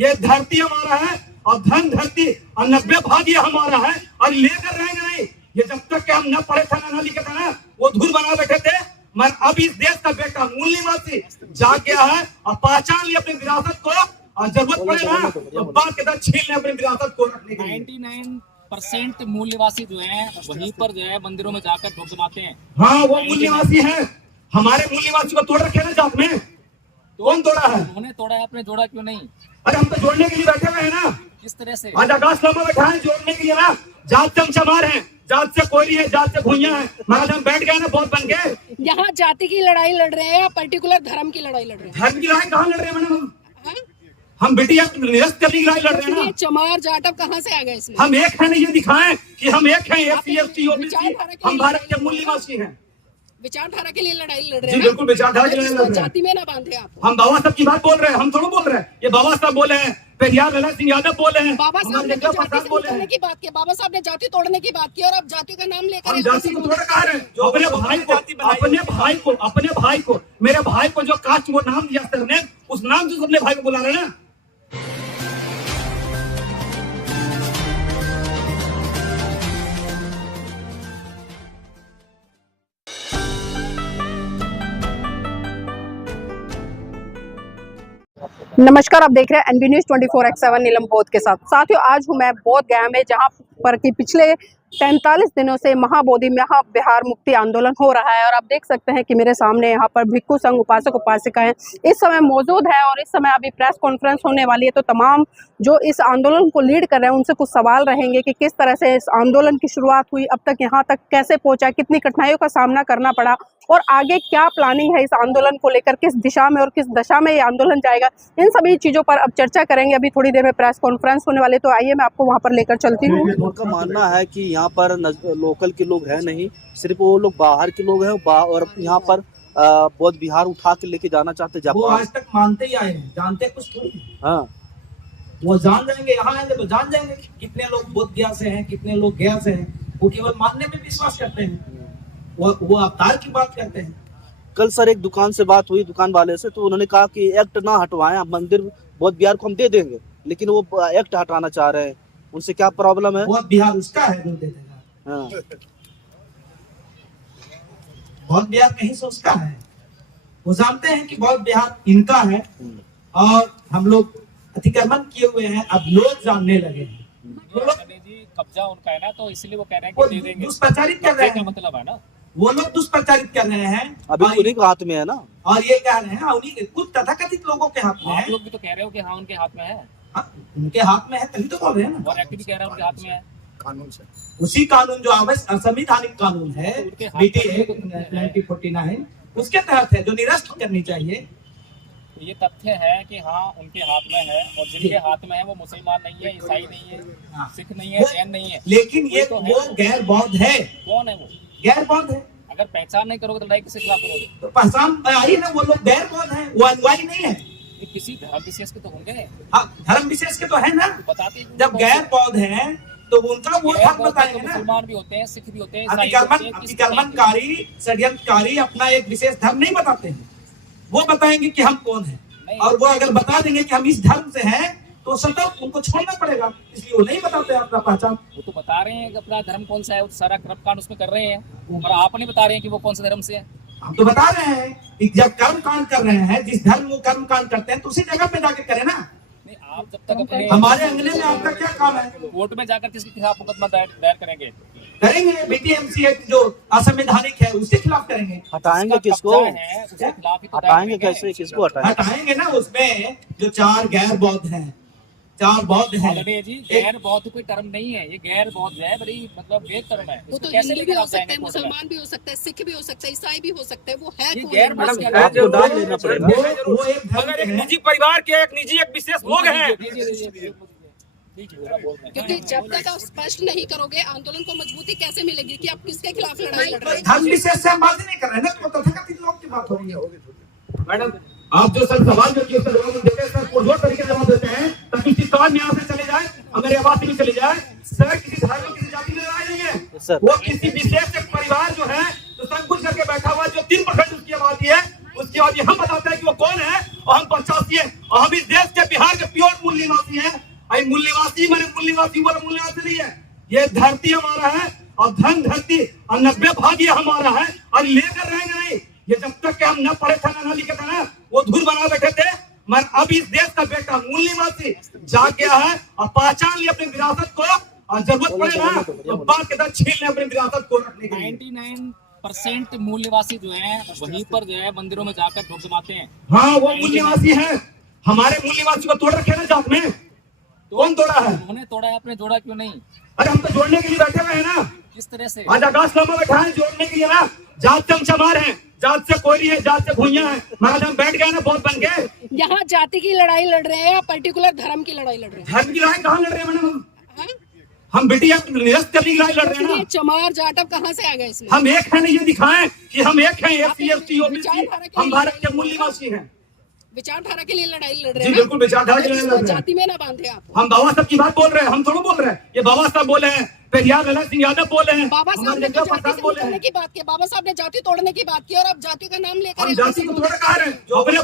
ये धरती हमारा है और धन धरती और 90% ये हमारा है और लेकर रहेंगे नहीं। ये जब तक कि हम न पढ़े थे न लिखे थे ना, वो धुर बना बैठे थे। मगर अब इस देश का बेटा मूल निवासी जाग गया है और पहचान लिया अपनी विरासत को, और जरूरत पड़े ना तो बात के साथ छीन ले अपनी विरासत को रखने के लिए। 99% मूल निवासी जो है वहीं पर जो है मंदिरों में जाकर भोग जमाते हैं। हाँ, वो मूल निवासी है। हमारे मूल निवासी को तोड़ रखे ना जात में, कौन तोड़ा है? उन्होंने तोड़ा है, आपने जोड़ा क्यों नहीं? अरे हम तो जोड़ने के लिए बैठे हुए हैं ना। किस तरह से? आज आकाश नामा बैठा है जोड़ने के लिए ना। जात से हम चमार हैं, जात से कोयरी है, जात से भुइयां है। महाराज हम बैठ गए ना, बहुत बन गए। यहाँ जाति की लड़ाई लड़ रहे हैं या पर्टिकुलर धर्म की लड़ाई लड़ रहे हैं? धर्म की लड़ाई कहाँ लड़ रहे हैं मैडम? हम बेटिया निरस्त करने की लड़ाई लड़ रहे हैं ना। चमार जाटव कहाँ से आ गए इसमें? हम एक है ना, ये दिखाएं कि हम एक हैं। एससी एसटी ओबीसी हम भारत के मूल निवासी हैं। विचारधारा के लिए लड़ाई लड़ रहे जी हैं। बिल्कुल, विचारधारा के लिए लड़ रहे हैं। जाति में ना बांधे आप। हम बाबा साहब की बात बोल रहे हैं, हम थोड़ा बोल रहे हैं। ये बाबा साहब बोले हैं, पेरियार ललन सिंह यादव बोले हैं, बाबा साहब ने जगह जाति प्रसाद से बोले तोड़ने हैं। की बात की, बाबा साहब ने जाति तोड़ने की बात की और अब जाति का नाम लेकर हम जाति को थोड़ा कह रहे हैं। जो अपने भाई को मेरे भाई को जो कास्ट वो नाम दिया सर ने, उस नाम से अपने भाई को बुला रहे हैं ना। नमस्कार, आप देख रहे हैं एनबी न्यूज 24x7 नीलम बौद्ध के साथ। साथियों, आज हूँ मैं बौद्ध गया में, जहाँ पर कि पिछले 45 दिनों से महाबोधि महाविहार मुक्ति आंदोलन हो रहा है। और आप देख सकते हैं कि मेरे सामने यहाँ पर भिक्खु संघ उपासक उपासिकाएं इस समय मौजूद हैं और इस समय अभी प्रेस कॉन्फ्रेंस होने वाली है। तो तमाम जो इस आंदोलन को लीड कर रहे हैं उनसे कुछ सवाल रहेंगे कि किस तरह से इस आंदोलन की शुरुआत हुई, अब तक यहाँ तक कैसे पहुँचा, कितनी कठिनाइयों का सामना करना पड़ा और आगे क्या प्लानिंग है इस आंदोलन को लेकर, किस दिशा में और किस दशा में ये आंदोलन जाएगा। इन सभी चीज़ों पर अब चर्चा करेंगे। अभी थोड़ी देर में प्रेस कॉन्फ्रेंस होने वाले, तो आइए मैं आपको वहाँ पर लेकर चलती हूँ। उनका मानना है कि यहाँ पर लोकल के लोग हैं नहीं, सिर्फ वो लोग बाहर के लोग हैं और यहाँ पर बौद्ध विहार उठा के लेके जाना चाहते जापान। वो आज तक मानते ही आए हैं, जानते कुछ थोड़ी। हाँ, वो जान जाएंगे, यहाँ आएंगे तो जान जाएंगे कितने लोग बोध गया से हैं, कितने लोग गया से हैं। वो केवल मानने में विश्वास करते हैं, वो अवतार की बात करते हैं। कल सर एक दुकान से बात हुई, दुकान वाले से, तो उन्होंने कहा कि एक्ट ना हटवाएं, मंदिर बौद्ध विहार को हम दे देंगे, लेकिन वो एक्ट हटाना चाह रहे हैं। उनसे क्या प्रॉब्लम है? बौद्ध विहार उसका है जो दे देगा। हाँ, बौद्ध विहार कहीं से उसका है। वो जानते हैं कि बौद्ध विहार इनका है और हम लोग अतिक्रमण किए हुए हैं। अब लोग जानने लगे हैं, कब्जा उनका है ना, तो इसलिए वो कह रहे हैं कि दे देंगे। दुष्प्रचारित कर रहे हैं, मतलब है ना, वो लोग दुष्प्रचारित कर रहे हैं। अभी उन्हीं के हाथ में है ना, और ये कह रहे हैं उन्हीं कुछ तथाकथित लोगों के हाथ में है। आप लोग भी तो कह रहे हो कि हाँ उनके हाथ में है। हाँ, उनके हाथ में है तभी तो बोल रहे हैं ना। और एक्ट भी कह रहा है उनके हाथ में है। कानून से उसी कानून जो असंवैधानिक कानून है BT 1949 उसके तहत है, जो निरस्त करनी चाहिए। तो ये तथ्य है कि हाँ उनके हाथ में है, और जिनके हाथ में है वो मुसलमान नहीं है, ईसाई नहीं है, सिख नहीं है, जैन नहीं है। लेकिन ये तो वो गैर बौद्ध है। कौन है वो? गैर बौद्ध है। अगर पहचान नहीं करोगे तो लड़ाई किसके खिलाफ करोगे? तो पहचान आई ना, वो लोग गैर बौद्ध है, वो अनुयायी नहीं है। ये किसी धर्म विशेष के तो होंगे। हाँ, धर्म विशेष के तो है ना। बताते जब गैर बौद्ध है तो उनका वो धर्म बताएंगे ना। मुसलमान भी होते हैं, सिख भी होते हैं, अतिक्रमणकारी षड्यंत्रकारी अपना एक विशेष धर्म नहीं बताते हैं। वो बताएंगे कि हम कौन है, और वो अगर बता देंगे कि हम इस धर्म से हैं तो सतत उनको छोड़ना पड़ेगा, इसलिए वो नहीं बताते अपना पहचान। वो तो बता रहे हैं कि अपना धर्म कौन सा है, वो सारा कर्मकांड उसमें कर रहे हैं, और आप नहीं बता रहे हैं कि वो कौन सा धर्म से है। हम तो बता रहे हैं कि जब कर्म कांड कर रहे हैं, जिस धर्म वो कर्म कांड करते हैं तो उसी जगह पे जाके करें ना। नहीं, आप जब तक अपने हमारे अंगने में आपका क्या काम है? कोर्ट में जाकर किसके खिलाफ मुकदमा दायर करेंगे? करेंगे BTMC एक्ट जो असंवैधानिक है उसके खिलाफ करेंगे। हटाएंगे किसको? उसके खिलाफ ही तो हटाएंगे कैसे, किसको हटाएंगे ना। उसमें जो 4 गैर बौद्ध हैं, 4 बौद्ध हैं जी। गैर बौद्ध कोई टर्म नहीं है, ये गैर बौद्ध है, बड़ी मतलब वेद टर्म है। वो तो हिंदू भी हो सकते हैं, मुसलमान भी हो सकते हैं, सिख भी हो सकते हैं, ईसाई भी हो सकते हैं। वो है गैर आपको डाल लेना पड़ेगा। वो एक धर्म एक निजी परिवार के एक विशेष लोग हैं। क्योंकि जब तक आप स्पष्ट नहीं करोगे आंदोलन को मजबूती कैसे मिलेगी कि आप किसके खिलाफ लड़ाई लड़ रहे हैं? धर्म विशेष से हम बात नहीं कर रहे हैं ना, तो तथाकथित लोग की बात हो रही है। मैडम, आप जो सर सवाल जो किए उसका जवाब देते हैं सर, पुरजोर तरीके से जवाब देते हैं ताकि किसी सवाल में यहाँ से चले जाए, हमारे आवाज में चले जाए। सर किसी धर्म किसी जाति में लड़ाई नहीं है, वो किसी विशेष एक परिवार जो है जो संकुल करके बैठा हुआ, जो 3% उसकी आबादी है, उसकी आबादी हम बताते हैं कि वो कौन है, और हम 85 है, और हम इस देश के बिहार के प्योर मूल निवासी है। अरे मूल निवासी माने मूल निवासी बोला, मूल निवासी नहीं है। ये धरती हमारा है और धन धरती और 90 भाग ये हमारा है और लेकर रहेंगे नहीं। ये जब तक कि हम न पढ़े थे ना लिखे थे ना, वो धुर बना बैठे थे। मगर अब इस देश का बेटा मूल निवासी जाग गया है और पहचान लिया अपनी विरासत को, और जरूरत पड़े ना तो बात के साथ छीन ले अपनी विरासत को रखने के लिए। 99% मूल निवासी जो है वहीं पर जो है मंदिरों में जाकर ढोक जमाते हैं। हाँ, वो मूल निवासी है। हमारे मूल निवासी को तोड़ रखे ना जात में, कौन तोड़ा है? उन्होंने तोड़ा है, आपने जोड़ा क्यों नहीं? अरे हम तो जोड़ने के लिए बैठे हुए हैं ना। किस तरह से? आज आकाश लामा बैठा है जोड़ने के लिए ना। जात से हम चमार हैं, जात से कोयरी है, जात से भुइयां है। महाराज हम बैठ गए ना, बहुत बन गए। यहाँ जाति की लड़ाई लड़ रहे हैं या पर्टिकुलर धर्म की लड़ाई लड़ रहे हैं? धर्म की लड़ाई कहाँ लड़ रहे हैं मैडम? हम बेटिया निरस्त करने की लड़ाई लड़ रहे हैं ना। चमार जाटव कहाँ से आ गए इसमें? हम एक है ना, ये दिखाएं कि हम एक हैं। SC ST OBC हम भारत के मूल निवासी हैं। विचारधारा के लिए लड़ाई लड़ रहे जी हैं। बिल्कुल, विचारधारा के लिए लड़ रहे हैं। जाति में ना बांधे आप। हम बाबा साहब की बात बोल रहे हैं, हम थोड़ा बोल रहे हैं। ये बाबा साहब बोले हैं, पेरियार ललन सिंह यादव बोले हैं, बाबा साहब हमारे ने नेता तो जाति प्रसाद से बोले तोड़ने हैं। की बात की, बाबा साहब ने जाति तोड़ने की बात की और अब जाति का नाम लेकर हम जाति को थोड़ा कहा रहे हैं। अपने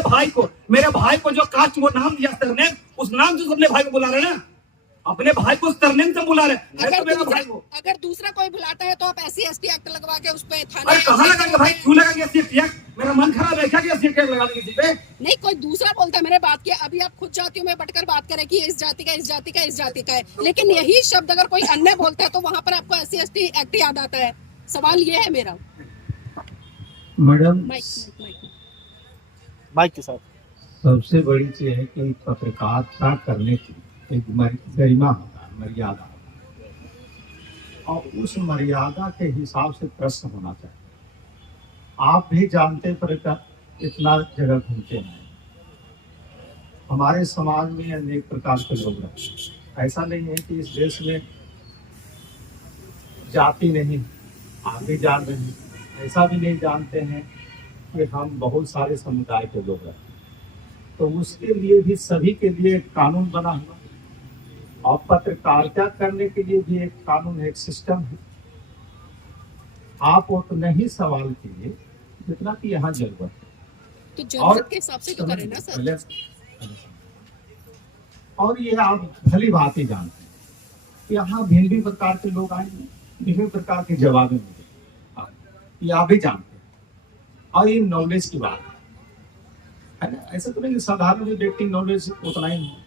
भाई को मेरे भाई को जो कास्ट वो नाम दिया सरनेम, उस नाम से अपने भाई को बुला रहे हैं ना। अपने भाई को सरनेम से बुला रहे हैं। अगर दूसरा कोई बुलाता है तो आप SC ST एक्ट लगवा के उस पे थाने। अरे कहाँ लगाएंगे भाई, क्यों लगाएंगे SC ST एक्ट? मेरा मन खराब है क्या कि SC ST एक्ट लगा देंगे किसी पे? नहीं, कोई दूसरा बोलता है, मैंने बात की। अभी आप खुद जातियों में बटकर बात करें कि इस जाति का, इस जाति का, इस जाति का है, लेकिन यही शब्द अगर कोई अन्य बोलता है तो वहाँ पर आपको SC ST एक्ट याद आता है। सवाल ये है मेरा। मैडम, माइक के साथ सबसे बड़ी चीज है कि पत्रकारिता करने की एक गरिमा होता है, मर्यादा होता है, और उस मर्यादा के हिसाब से प्रश्न होना चाहिए। आप भी जानते पर इतना जगह घूमते हैं, हमारे समाज में अनेक प्रकार के लोग रहते हैं। ऐसा नहीं है कि इस देश में जाति नहीं, आगे जान नहीं, ऐसा भी नहीं जानते हैं कि हम बहुत सारे समुदाय के लोग रहते हैं। तो उसके लिए भी सभी के लिए एक कानून बना हुआ, और पत्रकारिता करने के लिए भी एक कानून है, एक सिस्टम है। आप उतना ही सवाल कीजिए जितना कि यहाँ जरूरत है, तो जरूरत के हिसाब से तो करें ना सर। और ये आप भली बात ही जानते हैं कि यहाँ भिन्न भिन्न प्रकार के लोग आएंगे, विभिन्न प्रकार के जवाब मिलेंगे, ये आप भी जानते हैं। और ये नॉलेज की बात है ना, ऐसा तो नहीं साधारण व्यक्ति नॉलेज उतना ही है।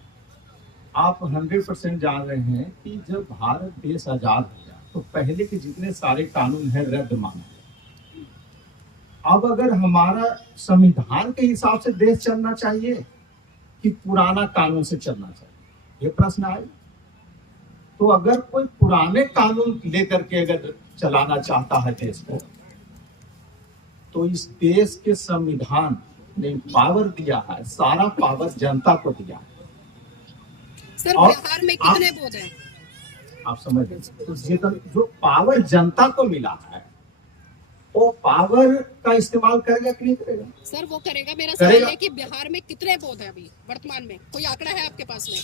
आप 100% जान रहे हैं कि जब भारत देश आजाद हो गया तो पहले के जितने सारे कानून हैं रद्द माने। अब अगर हमारा संविधान के हिसाब से देश चलना चाहिए कि पुराना कानून से चलना चाहिए, ये प्रश्न आए। तो अगर कोई पुराने कानून लेकर के अगर चलाना चाहता है देश को, तो इस देश के संविधान ने पावर दिया है, सारा पावर जनता को दिया है। सर, बिहार में कितने बोध हैं? आप समझ लीजिए, जो पावर जनता को मिला है वो पावर का इस्तेमाल करेगा कि नहीं करेगा? सर वो करेगा। मेरा सवाल है कि बिहार में कितने बोध है अभी वर्तमान में? कोई आंकड़ा है आपके पास में?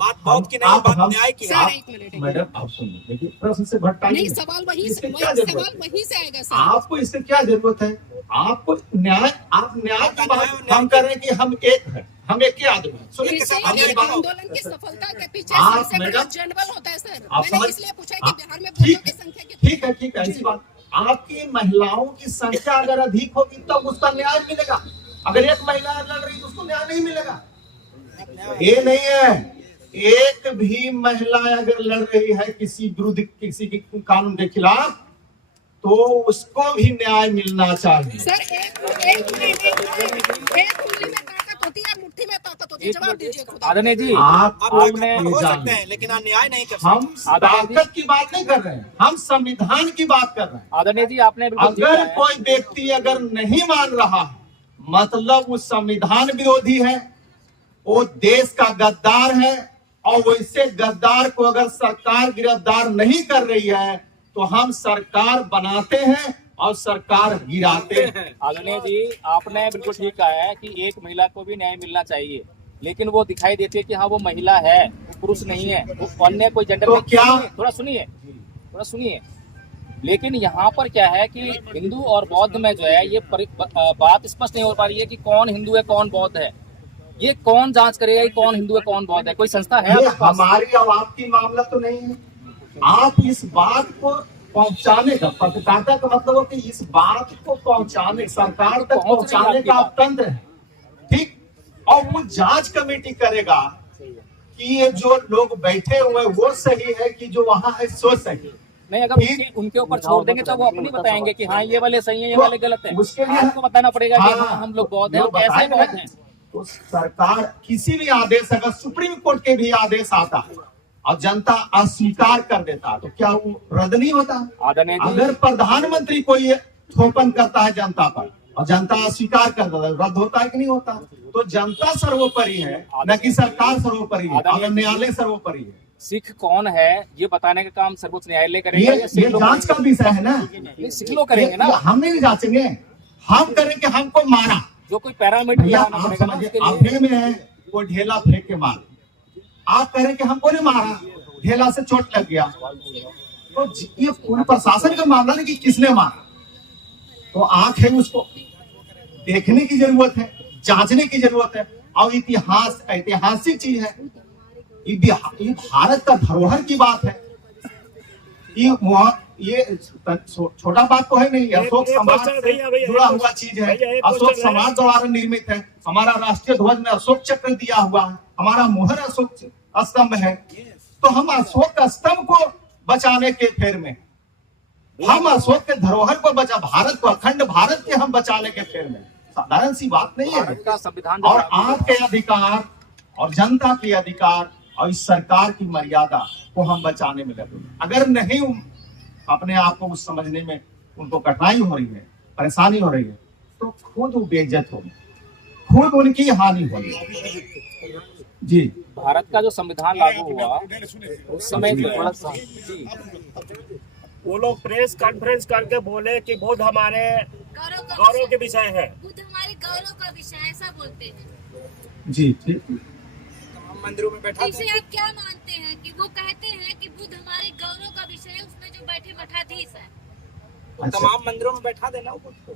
बात बहुत की नहीं, बात न्याय की है। सर एक मिनट, मैडम आप सुनिए, देखिए प्रश्न से भटकाइए नहीं, नहीं। सवाल वहीं से आएगा सर। आपको इससे क्या जरूरत है? आपको न्याय, आप न्याय की बात हम कर रहे हैं कि हम एक हैं, हम एक ही आदमी हैं। सुनिए, आंदोलन की सफलता के पीछे आप सबसे बड़ा मैडम, जनबल होता है सर। आप मैंने समझ, इसलिए पूछा है कि बिहार में बोधों की संख्या कितनी है? ठीक है, ऐसी बात। आपकी महिलाओं की संख्या अगर अधिक होगी तब उसका न्याय मिलेगा। अगर एक महिला लड़ रही तो उसको न्याय नहीं मिलेगा। ये नहीं है, एक भी महिला अगर लड़ रही है किसी विरुद्ध, किसी के कानून के खिलाफ, तो उसको भी न्याय मिलना चाहिए। सर एक उंगली में ताकत होती है, मुट्ठी में ताकत होती है। जवाब दीजिए खुद। आदरणीय जी, आप हो सकते हैं लेकिन न्याय नहीं कर सकते। हम ताकत की बात नहीं कर रहे हैं, हम संविधान की बात कर रहे हैं। आदरणीय जी, आपने बिल्कुल ठीक अगर कहा है। कोई व्यक्ति अगर नहीं मान रहा है, मतलब वो संविधान विरोधी है, वो देश का गद्दार है, और वैसे गद्दार को अगर सरकार गिरफ्तार नहीं कर रही है तो हम सरकार बनाते हैं और सरकार गिराते हैं। आदरणीय जी, आपने बिल्कुल ठीक कहा है कि एक महिला को भी न्याय मिलना चाहिए, लेकिन वो दिखाई देती है कि हाँ वो महिला है, वो पुरुष नहीं है, वो अन्य कोई जेंडर तो में। क्या? थोड़ा सुनिए। लेकिन यहाँ पर क्या है कि हिंदू और बौद्ध में जो है ये बात स्पष्ट नहीं हो पा रही है कि कौन हिंदू है कौन बौद्ध है। ये कौन जांच करेगा, ये कौन हिंदू है कौन बौद्ध है? कोई संस्था है ये आपके पास? हमारी और आपकी मामला तो नहीं है। आप इस बात को पहुंचाने का, पत्रकारिता का मतलब हो कि इस बात को पहुंचाने, सरकार तक पहुंचाने का आप तंत्र है, ठीक। और वो जांच कमेटी करेगा कि ये जो लोग बैठे हुए वो सही है कि जो वहां है सो सही। नहीं, अगर उनके ऊपर छोड़ देंगे तो वो अपनी बताएंगे कि हाँ ये वाले सही है, ये वाले गलत है। उसके लिए आपको बताना पड़ेगा कि हाँ, हाँ हम लोग बौद्ध हैं, वो कैसे बताएंगे बौद्ध ना। हैं। तो सरकार किसी भी आदेश, अगर सुप्रीम कोर्ट के भी आदेश आता है और जनता अस्वीकार कर देता है तो क्या वो रद्द नहीं होता? आदरणीय जी, अगर प्रधानमंत्री कोई थोपन करता है जनता पर और जनता अस्वीकार कर देता है, रद्द होता है कि नहीं होता? तो जनता सर्वोपरि है, न कि सरकार सर्वोपरि है और न्यायालय सर्वोपरि है। सिख कौन है ये बताने का काम सर्वोच्च न्यायालय करेगा या ये सिख लोग जांच का विषय है ना। करेंगे? सिख लोग करेंगे ना। हम नहीं जांचेंगे, हम करेंगे, हमको मारा। जो कोई पैरामीटर भैया लगाना आप पड़ेगा ना समझिए, उसके लिए। अफीम में है वो ढेला फेंक के मार, आप कह रहे कि हमको नहीं मारा, ढेला से चोट लग गया, तो ये पूरे प्रशासन का मामला नहीं कि किसने मारा। तो आंख है, उसको देखने की जरूरत है, जांचने की जरूरत है। और इतिहास ऐतिहासिक चीज है, ये भारत का धरोहर की बात है। ये छोटा बात तो है नहीं, अशोक समाज से जुड़ा हुआ चीज है। अशोक समाज द्वारा निर्मित है। हमारा राष्ट्रीय ध्वज में अशोक चक्र दिया हुआ है, हमारा मोहर अशोक स्तंभ है। तो हम अशोक स्तंभ को बचाने के फेर में, हम अशोक के धरोहर को बचा, भारत को, अखंड भारत के हम बचाने के फेर में, साधारण सी बात नहीं है। भारत का संविधान और आपके अधिकार और जनता के अधिकार और इस सरकार की मर्यादा को हम बचाने में लगे। अगर नहीं अपने आप को उस समझने में उनको कठिनाई हो रही है, परेशानी हो रही है, तो खुद वो बेइज्जत होगी, खुद उनकी हानि होगी। जी, भारत का जो संविधान लागू हुआ उस समय जी वो लोग प्रेस कॉन्फ्रेंस करके बोले कि बुद्ध हमारे गौरव के विषय है, बुद्ध हमारे गौरव का विषय, ऐसा बोलते हैं। जी, ठीक। मंदिरों में बैठा इसे आप क्या मानते हैं कि वो कहते हैं कि बुद्ध हमारे गौरव का विषय है, उसमें जो बैठे मठाधीश है? अच्छा, तमाम मंदिरों में बैठा देना उसको।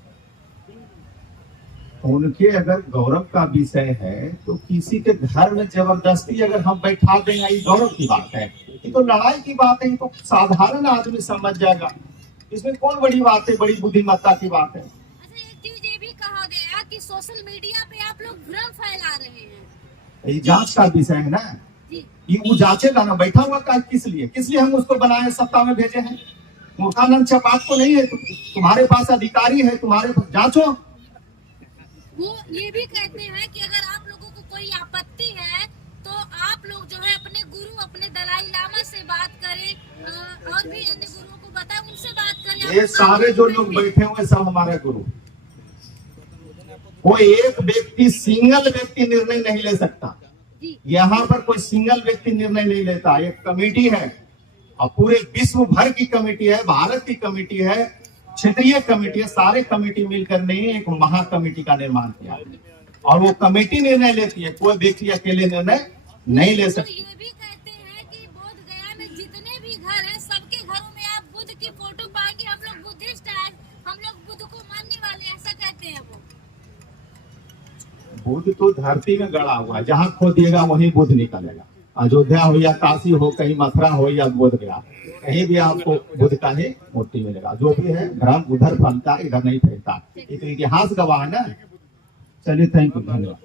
उनके अगर गौरव का विषय है तो किसी के घर में जबरदस्ती अगर हम बैठा दें, ये गौरव की बात है? ये तो लड़ाई की बात है, ये तो साधारण आदमी समझ जाएगा। इसमें कौन बड़ी बात है, बड़ी बुद्धिमत्ता की बात है? अच्छा, एक चीज ये भी कहा गया कि सोशल मीडिया पे आप लोग भ्रम फैला रहे हैं। ये जांच का विषय है ना, ये वो जांचेगा ना। बैठा हुआ का किस लिए हम उसको बनाए, सत्ता में भेजे हैं? मूर्खानंद चपात को नहीं है, तुम्हारे पास अधिकारी है, तुम्हारे पास जांचो। वो ये भी कहते हैं कि अगर आप लोगों को कोई आपत्ति है तो आप लोग जो है अपने गुरु, अपने दलाई लामा से बात करें और भी अन्य गुरुओं को बताएं, उनसे बात करें। ये सारे जो लोग बैठे हुए सब हमारे गुरु। कोई एक व्यक्ति, सिंगल व्यक्ति निर्णय नहीं ले सकता। यहाँ पर कोई सिंगल व्यक्ति निर्णय नहीं लेता, एक कमेटी है और पूरे विश्व भर की कमेटी है, भारत की कमेटी है, क्षेत्रीय कमेटी है, सारे कमेटी मिलकर ने एक महा कमेटी का निर्माण किया और वो कमेटी निर्णय लेती है, कोई व्यक्ति अकेले निर्णय नहीं ले सकता। ये भी कहते हैं कि बोध गया में जितने भी घर हैं, सबके घरों में आप बुद्ध की फोटो पाएंगे। हम लोग बुद्धिस्ट हैं, हम लोग बुद्ध को मानने वाले, ऐसा कहते हैं वो। बुद्ध तो धरती में गड़ा हुआ है, जहाँ खोदिएगा वहीं बुद्ध निकलेगा। अयोध्या हो या काशी हो, कहीं मथुरा हो या बोध गया, कहीं भी आपको बुद्ध का ही मूर्ति मिलेगा। जो भी है भ्रम उधर फैलता है, इधर नहीं फैलता। ये तो इतिहास गवाह है ना। चलिए, थैंक यू, धन्यवाद।